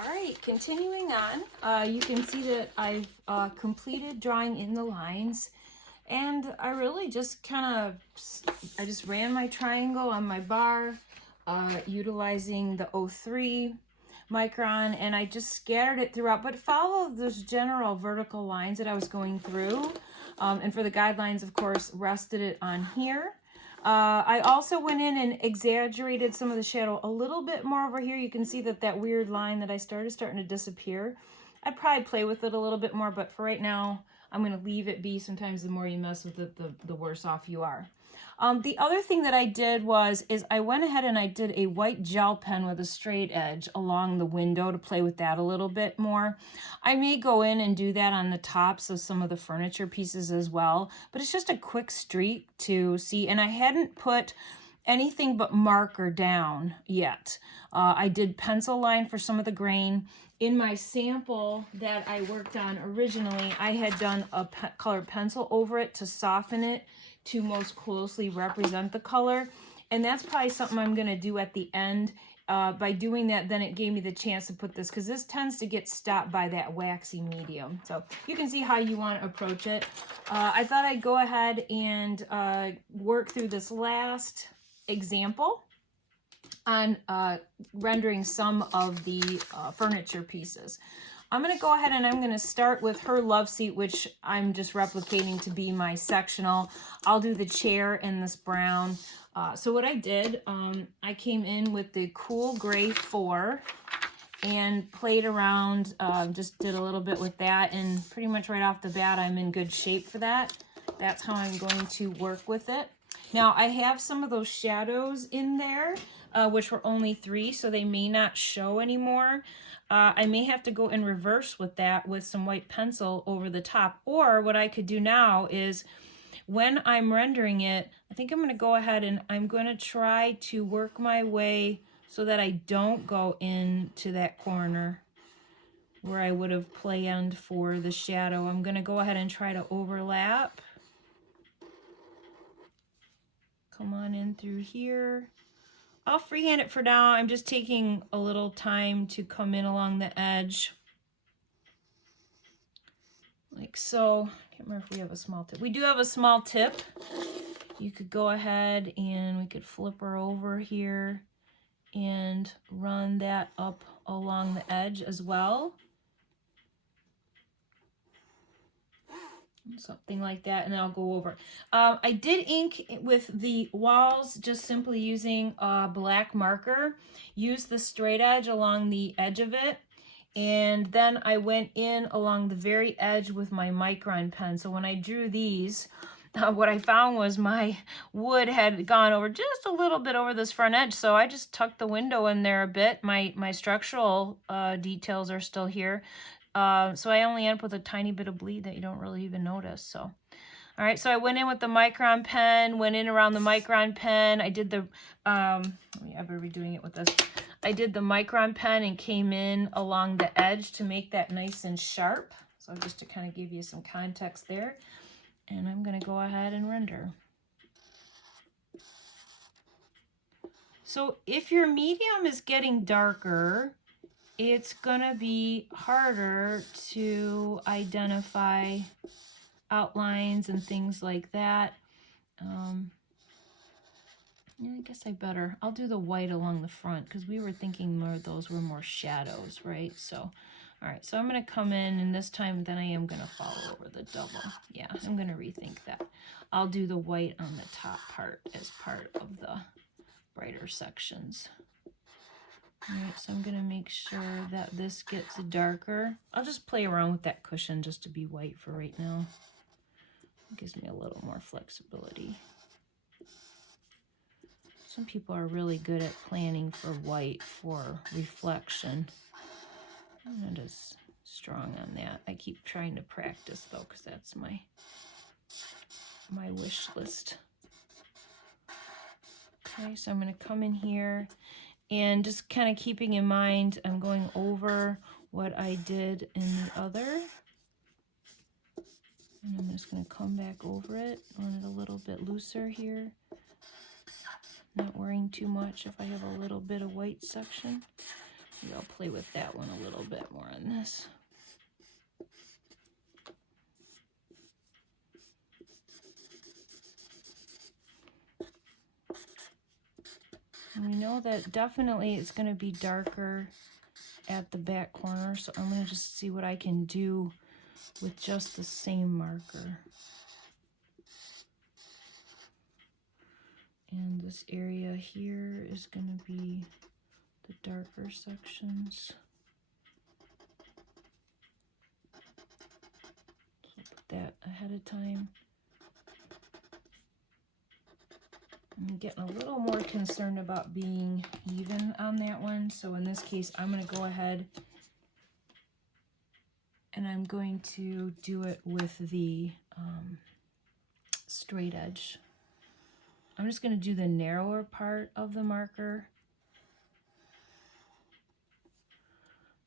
All right, continuing on, you can see that I've completed drawing in the lines, and I really just I just ran my triangle on my bar, utilizing the 03 micron, and I just scattered it throughout, but followed those general vertical lines that I was going through. And for the guidelines, of course, rested it on here. I also went in and exaggerated some of the shadow a little bit more over here. You can see that that weird line that I started is starting to disappear. I'd probably play with it a little bit more, but for right now, I'm going to leave it be. Sometimes the more you mess with it, the worse off you are. The other thing that I did is I went ahead and I did a white gel pen with a straight edge along the window to play with that a little bit more. I may go in and do that on the tops of some of the furniture pieces as well, but it's just a quick streak to see, and I hadn't put anything but marker down yet. I did pencil line for some of the grain. In my sample that I worked on originally, I had done a colored pencil over it to soften it to most closely represent the color, and that's probably something I'm going to do at the end. By doing that, then it gave me the chance to put this, because this tends to get stopped by that waxy medium. So you can see how you want to approach it. I thought I'd go ahead and work through this last example on rendering some of the furniture pieces. I'm going to go ahead and I'm going to start with her love seat, which I'm just replicating to be my sectional. I'll do the chair in this brown. So what I did, I came in with the cool gray 4 and played around, just did a little bit with that, and pretty much right off the bat, I'm in good shape for that. That's how I'm going to work with it. Now, I have some of those shadows in there, which were only 3, so they may not show anymore. I may have to go in reverse with that with some white pencil over the top. Or what I could do now is when I'm rendering it, I think I'm going to go ahead and I'm going to try to work my way so that I don't go into that corner where I would have planned for the shadow. I'm going to go ahead and try to overlap. Come on in through here. I'll freehand it for now. I'm just taking a little time to come in along the edge. Like so. I can't remember if we have a small tip. We do have a small tip. You could go ahead and we could flip her over here and run that up along the edge as well. Something like that, and then I'll go over. I did ink with the walls just simply using a black marker. Use the straight edge along the edge of it, and then I went in along the very edge with my micron pen. So when I drew these, what I found was my wood had gone over just a little bit over this front edge, so I just tucked the window in there a bit. My structural details are still here. So I only end up with a tiny bit of bleed that you don't really even notice. So, all right, so I went in with the micron pen, went in around the micron pen. I did the, I'm redoing it with this. I did the micron pen and came in along the edge to make that nice and sharp. So just to kind of give you some context there. And I'm going to go ahead and render. So if your medium is getting darker, it's gonna be harder to identify outlines and things like that. Yeah, I guess I'll do the white along the front, because we were thinking more of those were more shadows, right? So, all right, so I'm gonna come in, and this time then I am gonna follow over the double. Yeah, I'm gonna rethink that. I'll do the white on the top part as part of the brighter sections. All right, so I'm going to make sure that this gets darker. I'll just play around with that cushion just to be white for right now. It gives me a little more flexibility. Some people are really good at planning for white for reflection. I'm not as strong on that. I keep trying to practice though, because that's my wish list. Okay, so I'm going to come in here. And just kind of keeping in mind, I'm going over what I did in the other. And I'm just going to come back over it, run it a little bit looser here. Not worrying too much if I have a little bit of white section. Maybe I'll play with that one a little bit more on this. And we know that definitely it's going to be darker at the back corner, so I'm going to just see what I can do with just the same marker. And this area here is going to be the darker sections. So put that ahead of time. I'm getting a little more concerned about being even on that one. So in this case, I'm going to go ahead and I'm going to do it with the straight edge. I'm just going to do the narrower part of the marker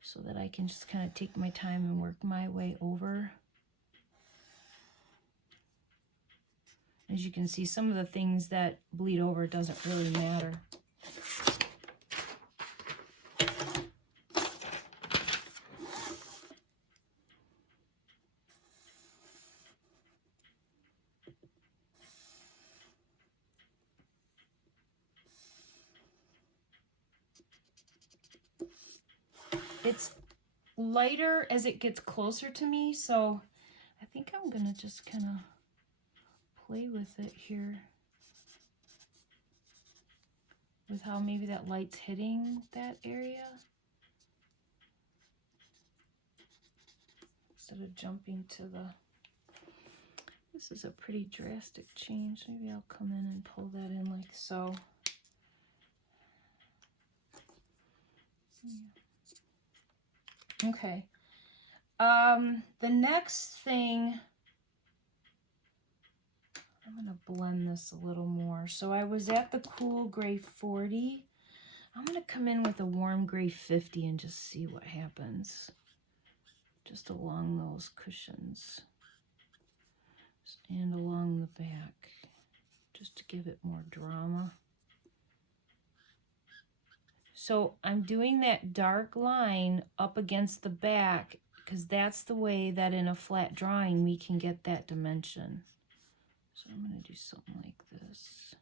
so that I can just kind of take my time and work my way over. As you can see, some of the things that bleed over doesn't really matter. It's lighter as it gets closer to me, so I think I'm gonna just kind of play with it here with how maybe that light's hitting that area instead of jumping to the... This is a pretty drastic change. Maybe I'll come in and pull that in like so. Okay. The next thing, I'm going to blend this a little more. So I was at the cool gray 40. I'm going to come in with a warm gray 50 and just see what happens. Just along those cushions. And along the back. Just to give it more drama. So I'm doing that dark line up against the back because that's the way that in a flat drawing we can get that dimension. So I'm going to do something like this.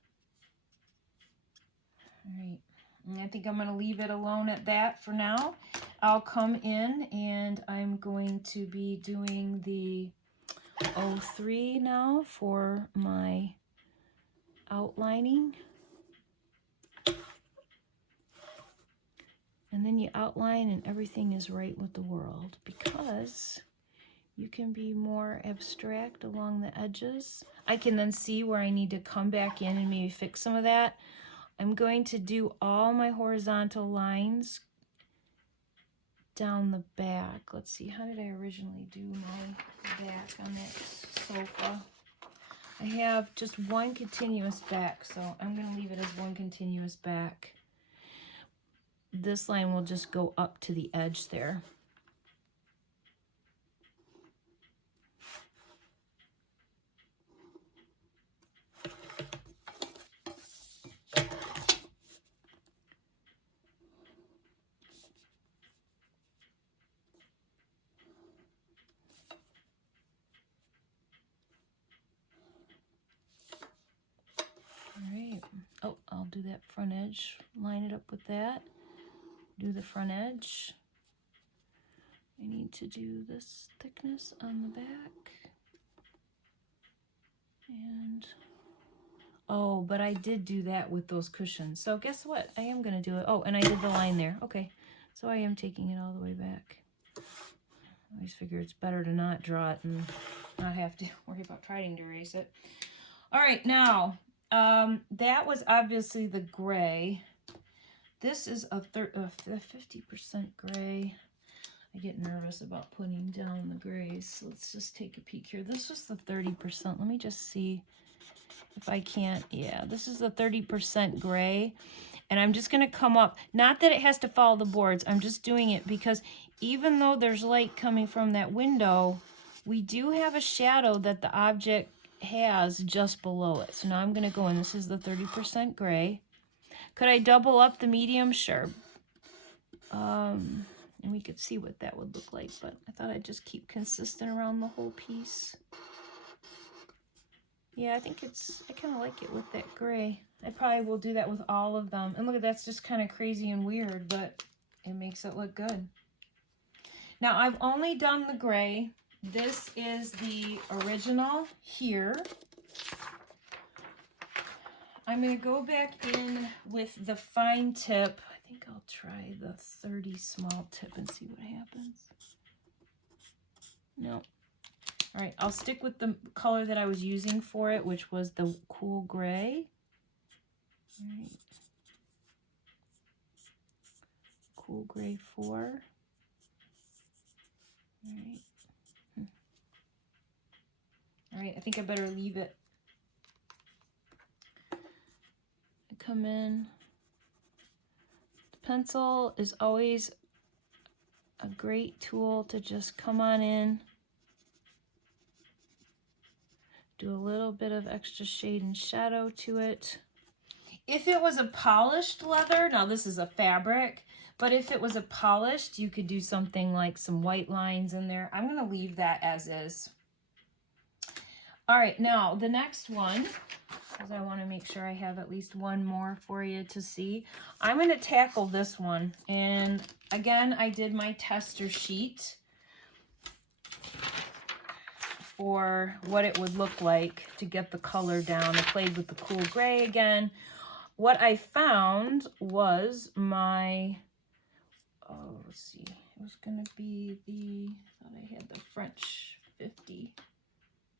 All right, and I think I'm going to leave it alone at that for now. I'll come in and I'm going to be doing the 03 now for my outlining. And then you outline and everything is right with the world because you can be more abstract along the edges. I can then see where I need to come back in and maybe fix some of that. I'm going to do all my horizontal lines down the back. Let's see, how did I originally do my back on that sofa? I have just one continuous back, so I'm going to leave it as one continuous back. This line will just go up to the edge there. All right. Oh, I'll do that front edge. Line it up with that. Do the front edge. I need to do this thickness on the back. And, oh, but I did do that with those cushions. So guess what? I am going to do it. Oh, and I did the line there. Okay, so I am taking it all the way back. I always figure it's better to not draw it and not have to worry about trying to erase it. All right, now, that was obviously the gray. This is a 50% gray. I get nervous about putting down the grays. So let's just take a peek here. This was the 30%. Let me just see if I can't. Yeah, this is the 30% gray. And I'm just going to come up. Not that it has to follow the boards. I'm just doing it because even though there's light coming from that window, we do have a shadow that the object has just below it. So now I'm going to go in. This is the 30% gray. Could I double up the medium? Sure. And we could see what that would look like, but I thought I'd just keep consistent around the whole piece. Yeah, I kind of like it with that gray. I probably will do that with all of them. And look at that's just kind of crazy and weird, but it makes it look good. Now I've only done the gray. This is the original here. I'm going to go back in with the fine tip. I think I'll try the 30 small tip and see what happens. No. All right, I'll stick with the color that I was using for it, which was the cool gray. All right. Cool gray 4. All right. All right, I think I better leave it. I come in. The pencil is always a great tool to just come on in. Do a little bit of extra shade and shadow to it. If it was a polished leather, now this is a fabric, but if it was a polished, you could do something like some white lines in there. I'm going to leave that as is. All right, now the next one, because I want to make sure I have at least one more for you to see. I'm going to tackle this one. And again, I did my tester sheet for what it would look like to get the color down. I played with the cool gray again. What I found was my, let's see, it was going to be the, I thought I had the French 50.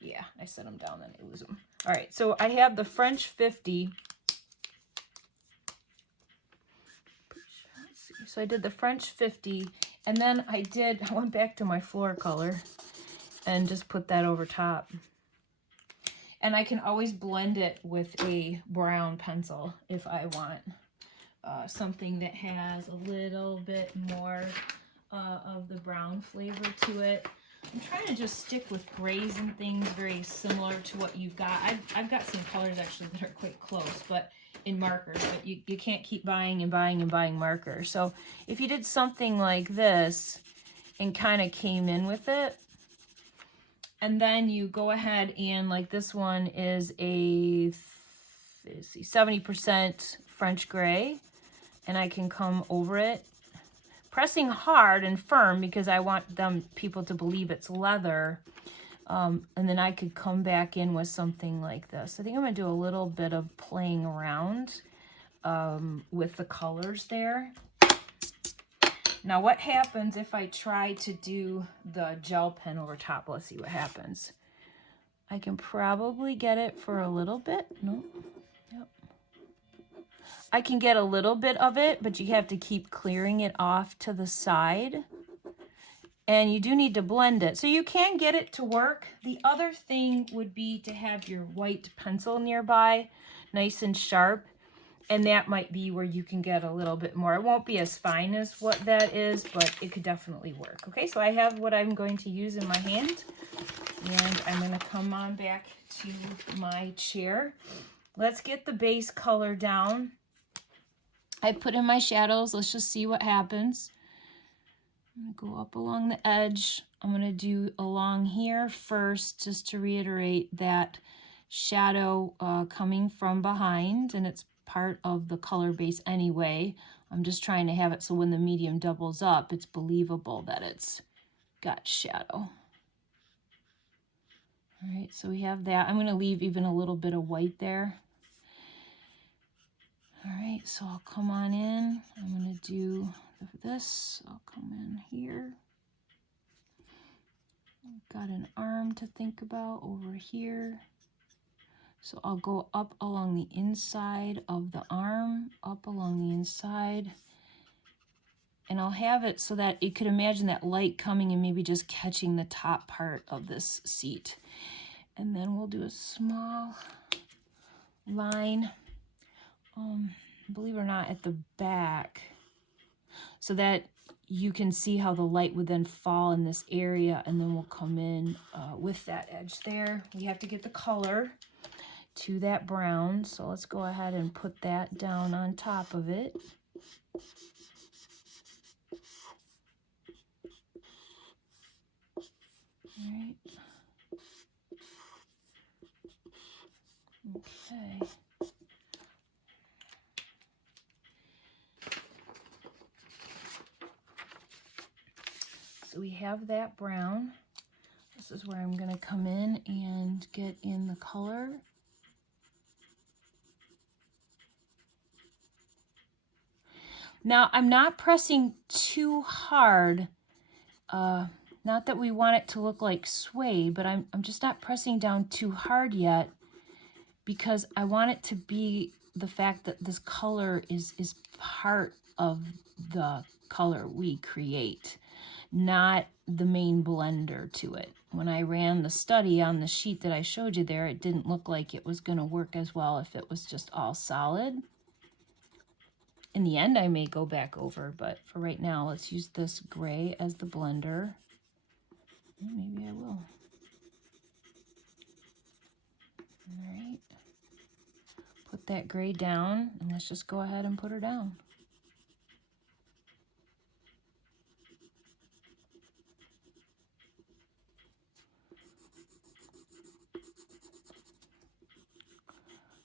Yeah, I set them down, then I lose them. All right, so I have the French 50. Let's see. So I did the French 50, and then I went back to my floor color and just put that over top. And I can always blend it with a brown pencil if I want something that has a little bit more of the brown flavor to it. I'm trying to just stick with grays and things very similar to what you've got. I've got some colors actually that are quite close, but in markers, but you can't keep buying and buying and buying markers. So if you did something like this and kind of came in with it, and then you go ahead and, like, this one is a 70% French gray, and I can come over it, pressing hard and firm because I want people to believe it's leather. And then I could come back in with something like this. I think I'm going to do a little bit of playing around with the colors there. Now, what happens if I try to do the gel pen over top? Let's see what happens. I can probably get it for a little bit. No. Yep. I can get a little bit of it, but you have to keep clearing it off to the side. And you do need to blend it. So you can get it to work. The other thing would be to have your white pencil nearby, nice and sharp. And that might be where you can get a little bit more. It won't be as fine as what that is, but it could definitely work. Okay, so I have what I'm going to use in my hand. And I'm going to come on back to my chair. Let's get the base color down. I put in my shadows. Let's just see what happens. I'm going to go up along the edge. I'm going to do along here first, just to reiterate that shadow coming from behind, and it's part of the color base anyway. I'm just trying to have it so when the medium doubles up, it's believable that it's got shadow. All right, so we have that. I'm going to leave even a little bit of white there. All right, so I'll come on in. I'm going to do this. I'll come in here. I've got an arm to think about over here. So I'll go up along the inside of the arm, up along the inside, and I'll have it so that you could imagine that light coming and maybe just catching the top part of this seat. And then we'll do a small line, believe it or not, at the back, so that you can see how the light would then fall in this area, and then we'll come in with that edge there. We have to get the color to that brown, so let's go ahead and put that down on top of it. so we have that brown. This is where I'm going to come in and get in the color. Now, I'm not pressing too hard. Not that we want it to look like suede, but I'm just not pressing down too hard yet because I want it to be the fact that this color is part of the color we create, not the main blender to it. When I ran the study on the sheet that I showed you there, it didn't look like it was going to work as well if it was just all solid. In the end, I may go back over, but for right now, let's use this gray as the blender. Maybe I will. All right. Put that gray down, and let's just go ahead and put her down.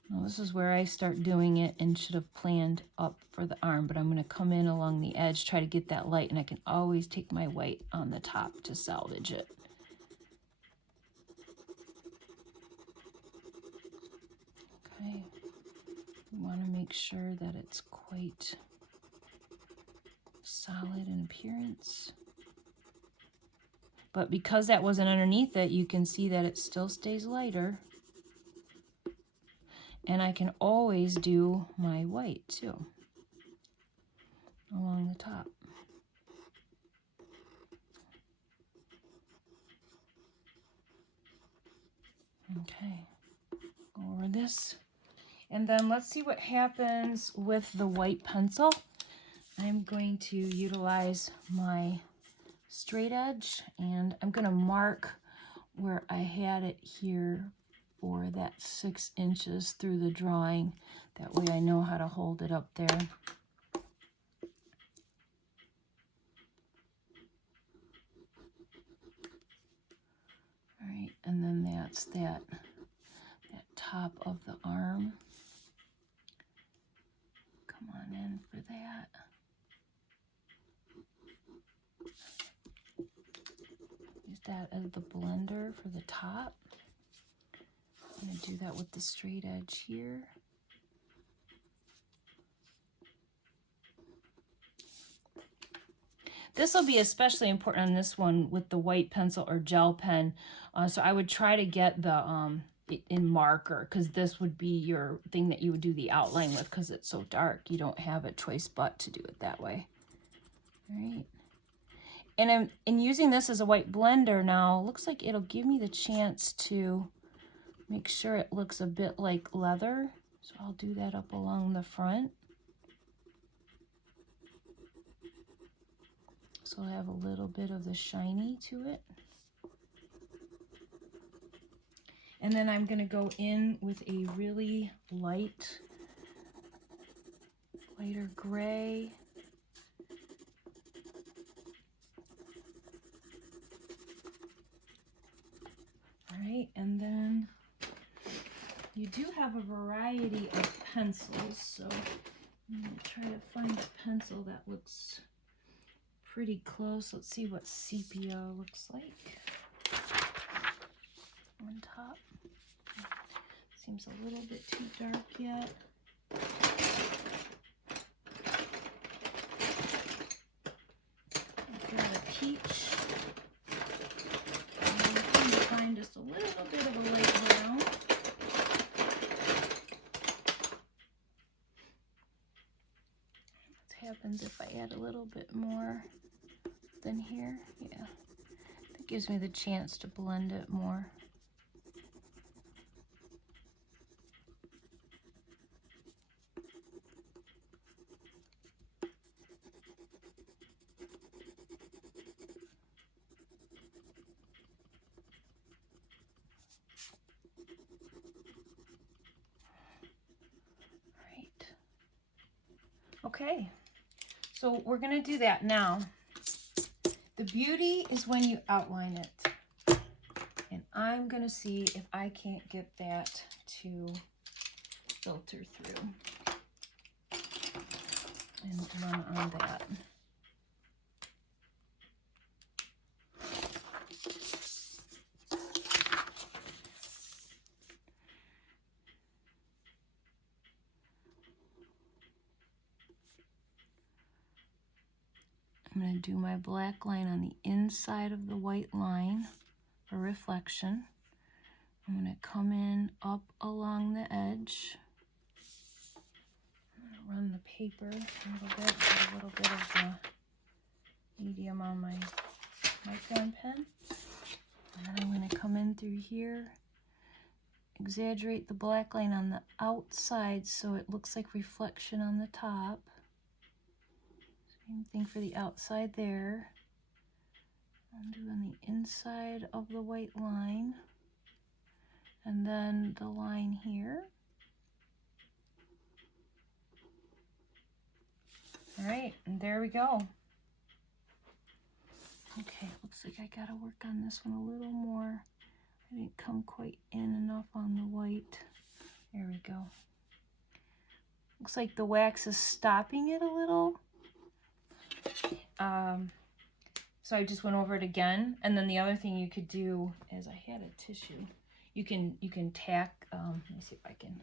Now this is where I start doing it and should have planned up for the arm, but I'm going to come in along the edge, try to get that light, and I can always take my white on the top to salvage it. Okay, we want to make sure that it's quite solid in appearance. But because that wasn't underneath it, you can see that it still stays lighter. And I can always do my white too, along the top. Okay, over this. And then let's see what happens with the white pencil. I'm going to utilize my straight edge, and I'm going to mark where I had it here for that 6 inches through the drawing. That way I know how to hold it up there. All right, and then that's that top of the arm. Come on in for that. Use that as the blender for the top. I'm going to do that with the straight edge here. This will be especially important on this one with the white pencil or gel pen. So I would try to get the in marker, because this would be your thing that you would do the outline with, because it's so dark. You don't have a choice but to do it that way. All right. And in using this as a white blender now, looks like it'll give me the chance to make sure it looks a bit like leather. So I'll do that up along the front. So I'll have a little bit of the shiny to it. And then I'm going to go in with a really lighter gray. All right, and then you do have a variety of pencils, so I'm going to try to find a pencil that looks pretty close. Let's see what sepia looks like on top. Seems a little bit too dark yet. I've got a peach. And I'm trying to find just a little bit of a light brown. What happens if I add a little bit more than here? Yeah, that gives me the chance to blend it more. Okay, so we're going to do that now. The beauty is when you outline it. And I'm going to see if I can't get that to filter through and run on that. going to do my black line on the inside of the white line for reflection. I'm going to come in up along the edge. I'm going to run the paper a little bit, put a little bit of the medium on my micron pen. And then I'm going to come in through here, exaggerate the black line on the outside so it looks like reflection on the top. Same thing for the outside there. I'm doing the inside of the white line. And then the line here. All right, and there we go. Okay, looks like I gotta work on this one a little more. I didn't come quite in enough on the white. There we go. Looks like the wax is stopping it a little. So I just went over it again. And then the other thing you could do is I had a tissue. You can tack, let me see if I can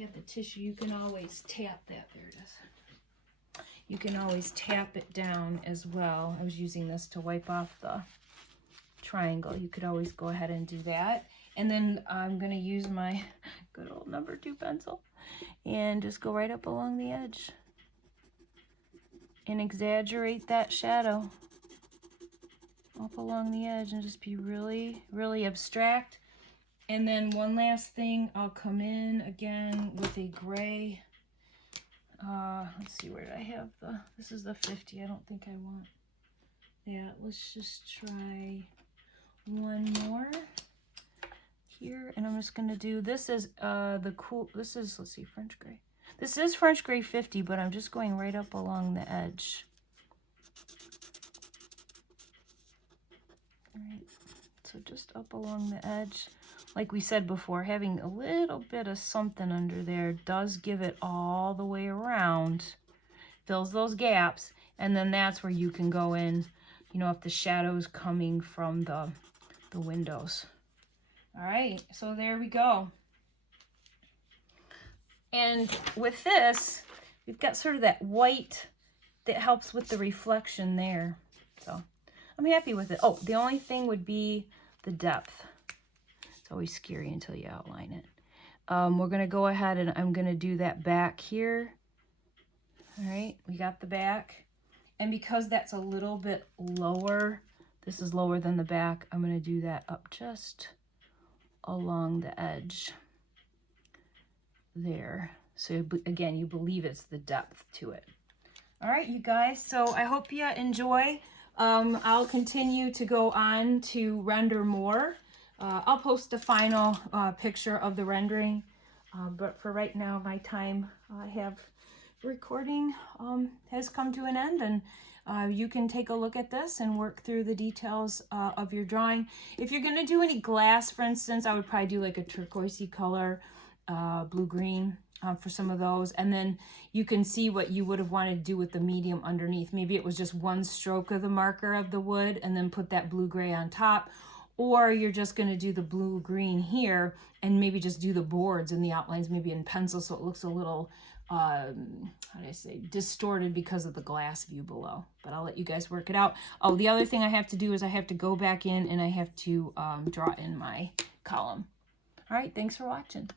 have the tissue. You can always tap that. There it is. You can always tap it down as well. I was using this to wipe off the triangle. You could always go ahead and do that. And then I'm going to use my good old number 2 pencil and just go right up along the edge and exaggerate that shadow up along the edge and just be really, really abstract. And then one last thing, I'll come in again with a gray. Let's see, where did I have the, this is the 50. I don't think I want that. Let's just try one more here. And I'm just going to do, this is this is, let's see, French gray. This is French gray 50, but I'm just going right up along the edge. All right, so just up along the edge. Like we said before, having a little bit of something under there does give it all the way around, fills those gaps, and then that's where you can go in, you know, if the shadow's coming from the windows. All right, so there we go. And with this, we've got sort of that white that helps with the reflection there. So I'm happy with it. Oh, the only thing would be the depth. It's always scary until you outline it. We're going to go ahead and I'm going to do that back here. All right, we got the back. And because that's a little bit lower, this is lower than the back, I'm going to do that up just along the edge there. So again, you believe it's the depth to it. All right, you guys, so I hope you enjoy. I'll continue to go on to render more. I'll post a final picture of the rendering, but for right now, my time I have recording has come to an end, and you can take a look at this and work through the details of your drawing. If you're going to do any glass, for instance, I would probably do like a turquoisey color, blue-green for some of those, and then you can see what you would have wanted to do with the medium underneath. Maybe it was just one stroke of the marker of the wood and then put that blue-gray on top. Or you're just going to do the blue-green here and maybe just do the boards and the outlines maybe in pencil so it looks a little, how do I say, distorted because of the glass view below. But I'll let you guys work it out. Oh, the other thing I have to do is I have to go back in and I have to draw in my column. All right, thanks for watching.